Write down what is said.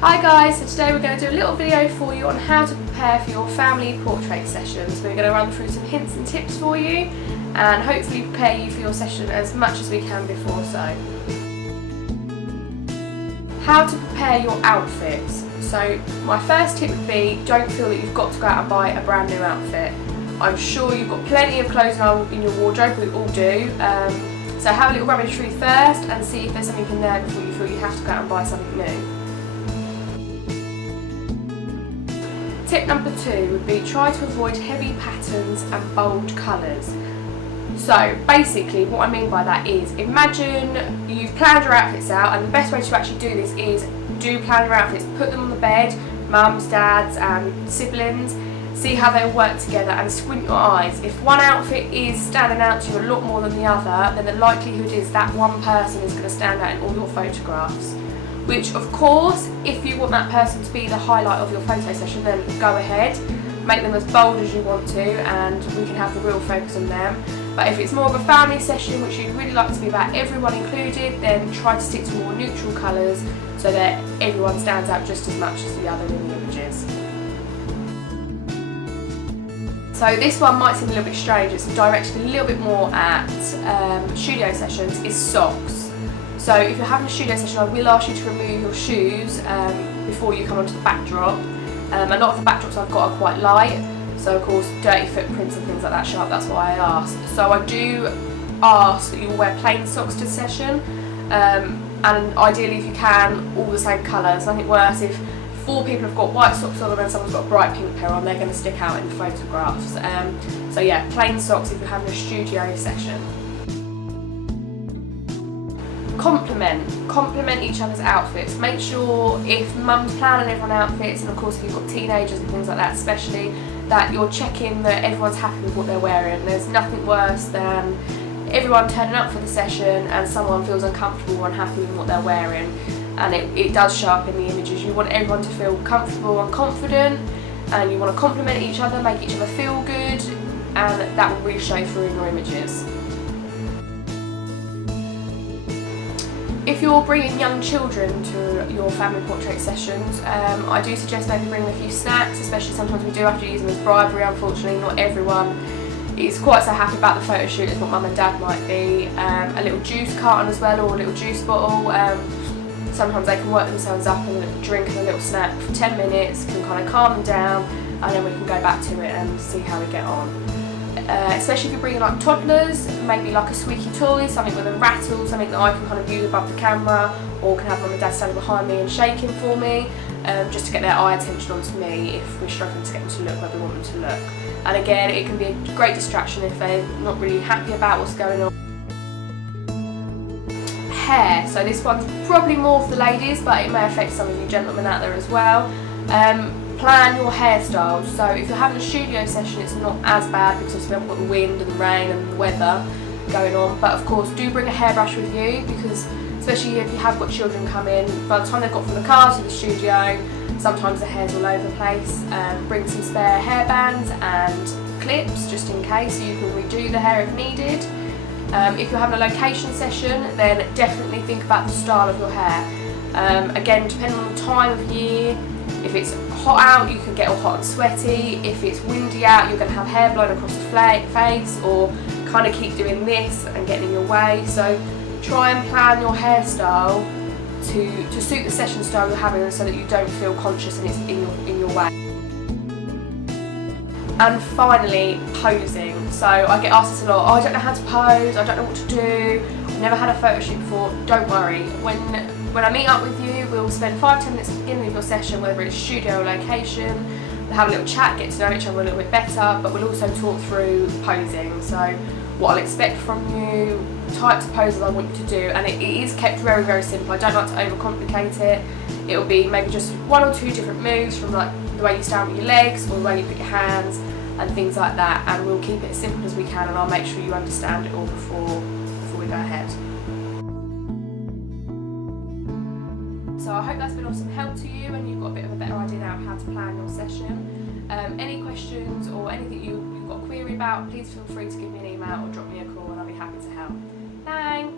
Hi guys, so today we're going to do a little video for you on how to prepare for your family portrait sessions. We're going to run through some hints and tips for you and hopefully prepare you for your session as much as we can before so. How to prepare your outfits. So my first tip would be, don't feel that you've got to go out and buy a brand new outfit. I'm sure you've got plenty of clothes in your wardrobe, we all do. So have a little rummage through first and see if there's something in there before you feel you have to go out and buy something new. Tip number 2 would be try to avoid heavy patterns and bold colours. So basically what I mean by that is, imagine you've planned your outfits out, and the best way to actually do this is do plan your outfits, put them on the bed, mums, dads and siblings, see how they work together and squint your eyes. If one outfit is standing out to you a lot more than the other, then the likelihood is that one person is going to stand out in all your photographs. Which of course, if you want that person to be the highlight of your photo session, then go ahead, make them as bold as you want to and we can have the real focus on them. But if it's more of a family session which you'd really like to be about everyone included, then try to stick to more neutral colours so that everyone stands out just as much as the other in the images. So this one might seem a little bit strange, it's directed a little bit more at studio sessions, is socks. So if you're having a studio session, I will ask you to remove your shoes before you come onto the backdrop. A lot of the backdrops I've got are quite light, so of course dirty footprints and things like that show up, that's why I ask. So I do ask that you wear plain socks to the session, and ideally if you can, all the same colours. Nothing worse if 4 people have got white socks on them and someone's got a bright pink pair on, they're going to stick out in the photographs. So yeah, plain socks if you're having a studio session. Complement each other's outfits. Make sure if mum's planning everyone's outfits, and of course if you've got teenagers and things like that especially, that you're checking that everyone's happy with what they're wearing. There's nothing worse than everyone turning up for the session and someone feels uncomfortable or unhappy with what they're wearing, and it does show up in the images. You want everyone to feel comfortable and confident, and you want to compliment each other, make each other feel good, and that will really show through in your images. If you're bringing young children to your family portrait sessions, I do suggest maybe bringing a few snacks, especially sometimes we do have to use them as bribery. Unfortunately, not everyone is quite so happy about the photo shoot as what mum and dad might be. A little juice carton as well, or a little juice bottle. Sometimes they can work themselves up and drink a little snack for 10 minutes, can kind of calm them down, and then we can go back to it and see how we get on. Especially if you're bringing like toddlers, maybe like a squeaky toy, something with a rattle, something that I can kind of use above the camera, or can have mum and dad standing behind me and shaking for me, just to get their eye attention onto me if we're struggling to get them to look where we want them to look. And again, it can be a great distraction if they're not really happy about what's going on. Hair, so this one's probably more for the ladies, but it may affect some of you gentlemen out there as well. Plan your hairstyles. So if you're having a studio session, it's not as bad because we haven't got the wind and the rain and the weather going on, but of course do bring a hairbrush with you, because especially if you have got children come in, by the time they've got from the car to the studio, sometimes the hair's all over the place. Bring some spare hairbands and clips just in case, so you can redo the hair if needed. If you're having a location session, then definitely think about the style of your hair. Again, depending on the time of year, if it's hot out, you can get all hot and sweaty. If it's windy out, you're going to have hair blown across the face, or kind of keep doing this and getting in your way. So try and plan your hairstyle to suit the session style you're having, so that you don't feel conscious and it's in your way. And finally, posing. So I get asked this a lot, oh, I don't know how to pose, I don't know what to do, I've never had a photo shoot before. Don't worry, when I meet up with you, we'll spend 5-10 minutes at the beginning of your session, whether it's studio or location, we'll have a little chat, get to know each other a little bit better, but we'll also talk through posing. So what I'll expect from you, types of poses I want you to do, and it is kept very, very simple. I don't like to overcomplicate it. It'll be maybe just 1 or 2 different moves, from like the way you stand with your legs or the way you put your hands and things like that, and we'll keep it as simple as we can, and I'll make sure you understand it all before we go ahead. So I hope that's been of some help to you and you've got a bit of a better idea now of how to plan your session. Any questions or anything you've got a query about, please feel free to give me an email or drop me a call and I'll be happy to help. Thanks!